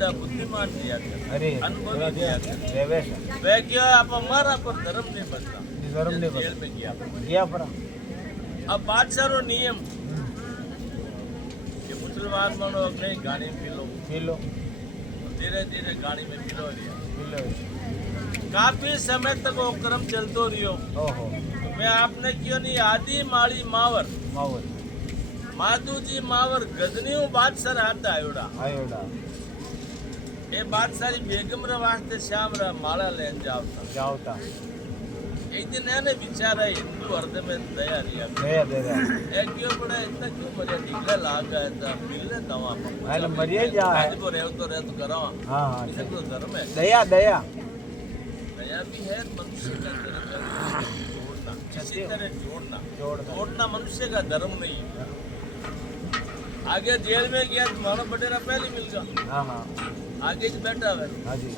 बड़ा बुद्धिमान दिया कर, अरे अनुभवी दिया कर। वैसा वह क्या आप हमारा पर धर्म नहीं बदला, धर्म नहीं जेल में गया। गया पर अब बादशाह रो नियम कि मुसलमान मानो अपने गाड़ी पी लो, धीरे धीरे गाड़ी में पी लो। काफी समय तक वो क्रम चलतो रहियो। ओहो मैं आपने क्यों नहीं आदि माड़ी मावर मावल माधुजी मावर गजनियों बादशाह आता आयोड़ा आयोड़ा ए बादशाह बेगम रे वास्ते श्याम रा माला लेन जावता एक दिन है बेचारा हिंदू हृदय में दया रिया दया दे ए क्यों पड़ा इतना क्यों मरे ढीला लाग गया था मिलने दवा अरे मरिए जा है आज को रह तो करो। हां हां इसे तो धर्म है, दया दया दया भी है मनुष्य का धर्म, जोड़ना किसी तरह जोड़ना मनुष्य का धर्म नहीं है। आगे जेल में गया तो मानो बटेरा पहले मिल गया। हां हां आगे ज बैठा है। हां जी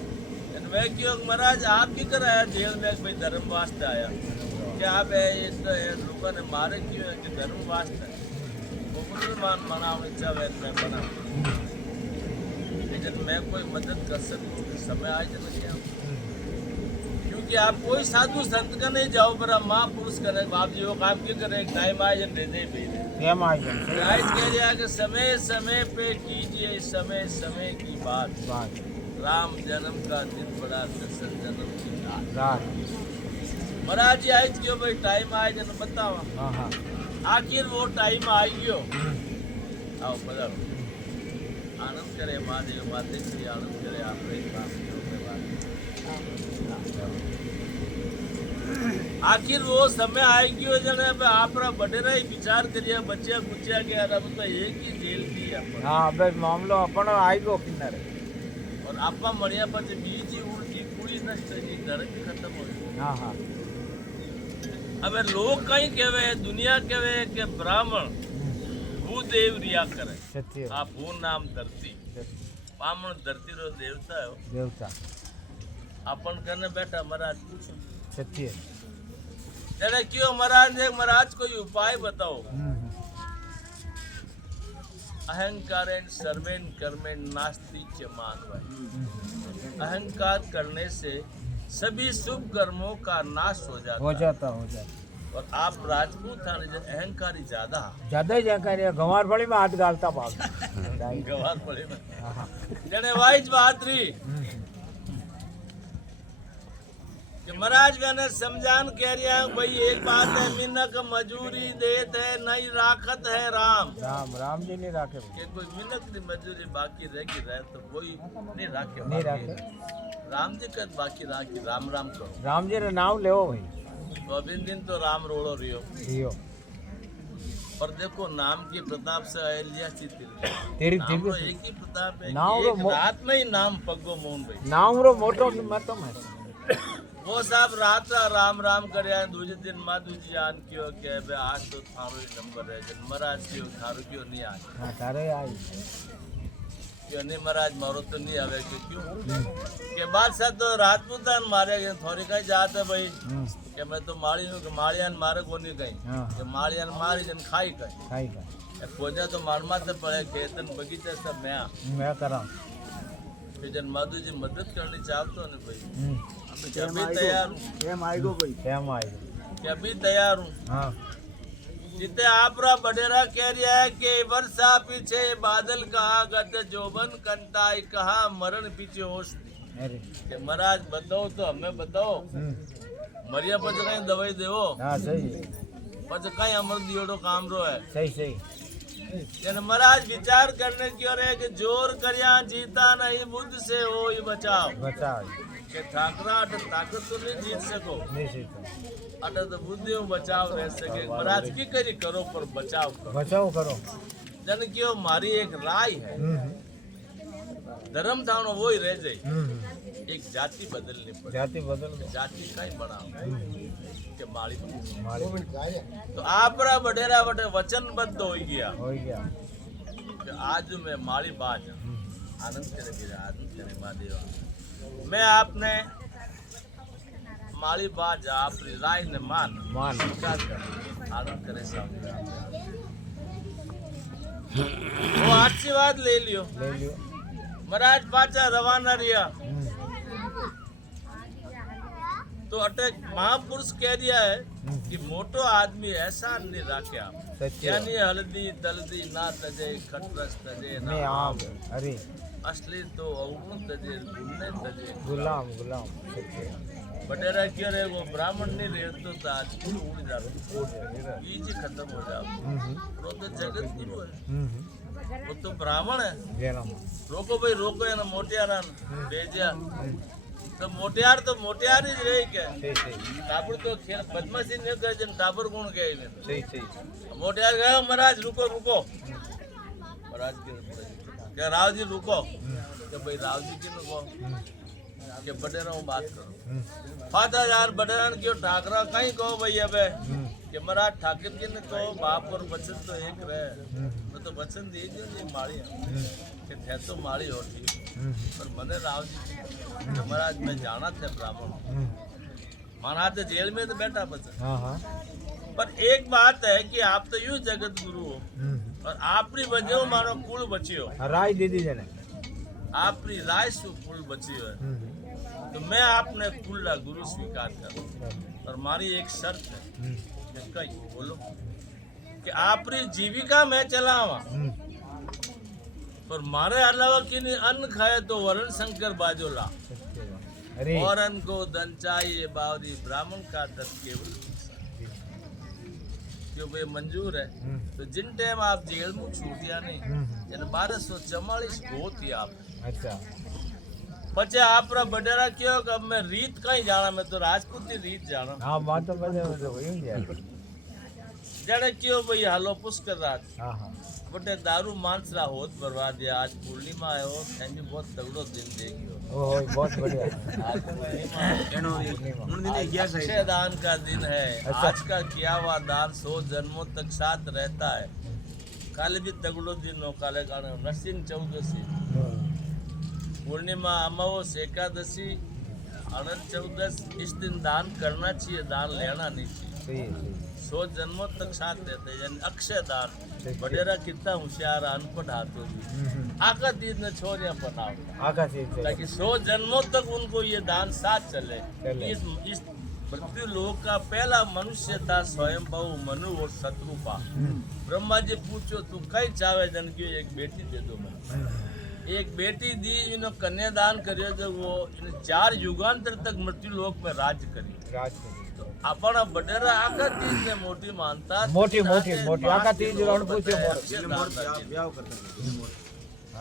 वह क्यों महाराज आप की कराया जेल में भाई धर्म वास्ते आया क्या आप लोगों ने मारे क्यों है कि धर्म वास्ते वो मुसलमान मनाओ चाहे मैं बना लेकिन मैं कोई मदद कर सकूं समय आज न क्या, क्योंकि आप कोई साधु संत का नहीं जाओ पर महापुरुष करे आप जी वो काम क्यों करे टाइम आए दे दे टाइम आ आज कह रहा कि समय समय पे कीजिए समय समय की बात। राम जन्म का दिन बड़ा दशरथ जन्म की रात। महाराज जी आज क्यों भाई टाइम आए जन बताओ। हां हां आखिर वो टाइम आ गयो। आओ पधारो, आनंद करे महादेव माते श्री आनंद करे आप आखिर वो समय आ गयो जने आप बडेरा ही विचार करिए बच्चा कुचिया के अब तो एक ही जेल थी अपन। हां बे मामलो अपन आई गयो किनारे और आपा मरिया પછી બીજી ઉલટી કુળી નષ્ટ થઈ ધર્મ ખતમ हो गयो। हां हां હવે लोग कहीं कहवे दुनिया कहवे कि ब्राह्मण भूदेव रिया करे सत्य आ भू नाम धरती ब्राह्मण धरती रो देवता है देवता अपन करने बैठा महाराज पूछो सत्य तेरे क्यों महाराज कोई उपाय बताओ। अहंकारेण सर्वेन कर्मेण नास्ति च मानव। अहंकार करने से सभी शुभ कर्मों का नाश हो जाता और आप राजपूत था अहंकारी ज्यादा ही जानकारी गंवार पड़ी में हाथ गालता भाग गंवार पड़ी में जने वाइज बात रही कि महाराज मैंने समझान कह रहा हूँ भाई एक बात है मिन्नक मजूरी देत है नहीं राखत है राम जी नहीं राखे कि कोई मिन्नक की मजूरी बाकी रह तो कोई नहीं राखे राम जी कर बाकी राखी राम करो राम जी रे नाम ले भाई तो अभी दिन तो राम रोड़ो रियो पर देखो नाम के प्रताप से अहल्या सी तेरी नाम रो एक ही प्रताप है एक रात में ही नाम पग्गो मोहन भाई नाम रो मोटो मतम है वो साहब रात राम करे दूसरे दिन माधु जी आन क्यों के बे आज तो थारो ही नंबर है जन महाराज क्यों थारो क्यों नहीं आए। हां तारे आई क्यों नहीं महाराज मारो तो नहीं आवे क्यों के बाद साथ तो राजपूतान मारे गए थोड़ी कहीं जाते है भाई कि मैं तो माड़ी हूं कि माड़ियान मारे को नहीं कहीं कि माड़ियान मारी जन खाई का खोजा तो मारमा से पड़े खेतन बगीचा सब मैं करा जन माधु जी मदद करनी चाहते हो ना भाई अभी तैयार हूँ हाँ जिते आपरा बडेरा कह रहा है कि वर्षा पीछे बादल कहा गत जोबन कंताई कहा मरण पीछे होश कि महाराज बताओ तो हमें बताओ मरिया पच कहीं दवाई देवो। हाँ सही पच कहीं अमर दियोड़ो काम रो है सही महाराज विचार करने की ओर है कि जोर करिया जीता नहीं बुद्ध से हो ही बचाओ के ठाकरा ताकत तो नहीं जीत सको अटर तो बुद्धि बचाव रह सके महाराज की करी करो पर बचाव करो जन की मारी एक राय है धर्म थानो वो ही रह जाए एक जाति बदलनी पड़े जाति कहीं बनाओ के माली तो आपरा बडेरा बटे वचनबद्ध हो गया कि आज मैं माली बाज आनंद करे महादेव मैं आपने माली बाज आपकी राय ने मान स्वीकार कर आनंद करे सामने वो आशीर्वाद ले लियो महाराज पाचा रवाना रिया तो अटक महापुरुष कह दिया है कि मोटो आदमी ऐसा नहीं राखे आप सच्चे यानी हल्दी तलदी ना तजे खटरस तजे ना मैं आप अरे असली तो अवगुण तजे गुण तजे गुलाम गुलाम सच्चे बटेरा क्यों रहे वो ब्राह्मण नहीं रहे तो आज कुल उड़ जाते ये जी खत्म हो जाओ वो तो जगत की वो है वो तो ब्राह्मण है जन्म रोको भाई रोको है ना मोटियारा भेजा तो मोटियार ही रही क्या सही सही टाबर तो खेल बदमाशी नहीं करे जन टाबर गुण गए में सही सही मोटियार गए महाराज रुको रुको महाराज क्या राव जी रुको कि भाई राव जी की नको कि बडेरा हूँ बात करो फादर यार बडेरा क्यों ठाकरा कहीं कहो भाई अबे कि महाराज ठाकुर जी ने कहो बाप और बचन तो एक रहे मैं तो बचन दीजिए नहीं माड़ी कि थे तो माड़ी हो ठीक पर मने राव जी महाराज मैं जाना थे ब्राह्मण माना तो जेल में तो बैठा बचन हाँ हाँ पर एक बात है कि आप तो यूं जगत गुरु हो और आपरी वजह मानो कुल बचियो राय दीदी जने आपरी राय से कुल बचियो है तो मैं आपने कुल गुरु स्वीकार करूं और मारी एक शर्त है जिसका बोलो कि आपरी जीविका मैं चलावा पर मारे अलावा किन्हीं अन्न खाए तो वरण शंकर बाजोला अरे और अन्न को धन चाहिए बावरी ब्राह्मण का दत्त केवल क्यों भाई मंजूर है तो जिन टाइम आप जेल में छूटिया नहीं यानी 1244 गो थी आप अच्छा पचे आप बडेरा क्यों अब मैं रीत कहीं जाना मैं तो राजपूत की रीत जाना हाँ बात तो बजे तो वही जाए जड़े क्यों भाई हालो पुष्कर राज हाँ हाँ बटे दारू मांसरा होत बरवा दिया आज पूर्णिमा है हो थैंक यू बहुत तगड़ो दिन देगी ओहो बहुत बढ़िया आज पूर्णिमा आज अक्षय दान का दिन है आज का किया हुआ दान 100 जन्मों तक साथ रहता है काले भी तगड़ो दिन हो काले काले नरसिंह चौदसी पूर्णिमा अमावस एकादशी अनंत चौदस इस दिन दान करना चाहिए दान लेना नहीं चाहिए सही 100 जन्मों तक साथ रहते हैं यानी अक्षय दान बडेरा कितना होशियार अनपढ़ हाथों की आका दीद ने छोरियां बनाओ आकाश से ताकि 100 जन्मों तक उनको ये दान साथ चले इस पृथ्वी लोक का पहला मनुष्य था स्वयं मनु और शत्रुपा ब्रह्मा जी पूछो तू कई चावे जन की एक बेटी दे दो मैं एक बेटी दी इन्हों कन्यादान करियो तो वो इन 4 युगांतर तक मृत्यु लोक में राज्य करी तो अपन बडेरा आका तीज ने मोटी मानता मोटी मोटी मोटी आका तीज रण पूछे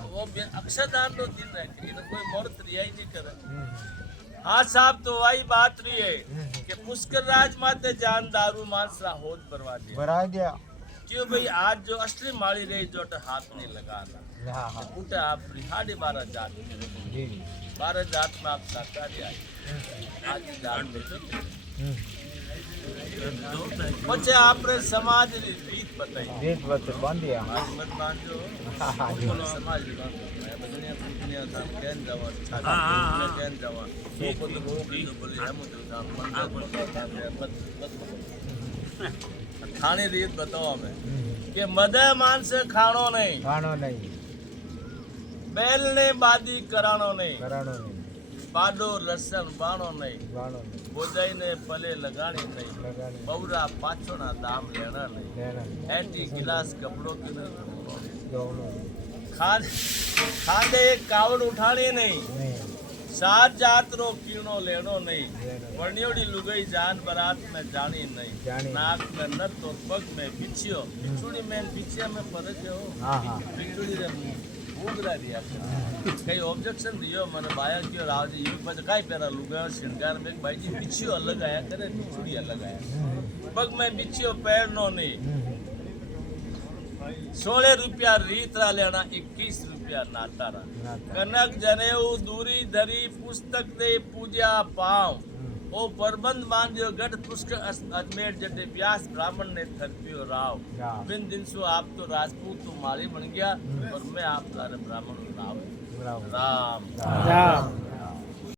वो अक्षरदान नो दिन है इन्हें कोई मूर्त रियाई नहीं करे हाँ साहब तो वही बात रही है कि पुष्कर राज माते जान दारू मांसरा होत बरवा दिया क्यों भाई आज जो असली माली रही जो हाथ नहीं लगाना हाँ हाँ उठे आप 12.5 जात जी 12 जात में आप शाकाहारी आए आज जान बच्चे आपने समाज रीत बताई देख बस बंद दिया आज मत बांधो समाज पूछने था कैन जावा छाती कैन जावा वो तो बोले हम तो खाने रीत बताओ हमें कि मदे मान से खानो नहीं बैल ने बादी करानो नहीं बाडो लसन बाणो नहीं बोजाई ने पले लगानी नहीं बौरा पाछोना दाम लेना नहीं ऐटी गिलास कपड़ों की नहीं खादे एक कावड़ उठानी नहीं 7 जात रो कीणो लेनो नहीं वर्णियोड़ी लुगई जान बारात में जानी नहीं नाक में नत और पग में बिछियो बिछुड़ी में बिछिया में फर्क है हो बिछुड़ी रे उगरा दिया कई ऑब्जेक्शन दियो मैंने बाया क्यों राव जी यू पर काई पेरा लुगा श्रृंगार में भाई जी बिछियो अलग आया करे बिछुड़ी अलग आया पग में बिछियो पैर नो नहीं 16 रुपया रीतरा लेना 21 रुपया नातारा कनक जनेऊ दूरी धरी पुस्तक दे पूजा पाव ओ प्रबंध बांधियो गढ़ पुष्क अजमेर जटे व्यास ब्राह्मण ने थरपियो राव बिन दिन सो आप तो राजपूत तो माली बन गया और मैं आपका ब्राह्मण राव राम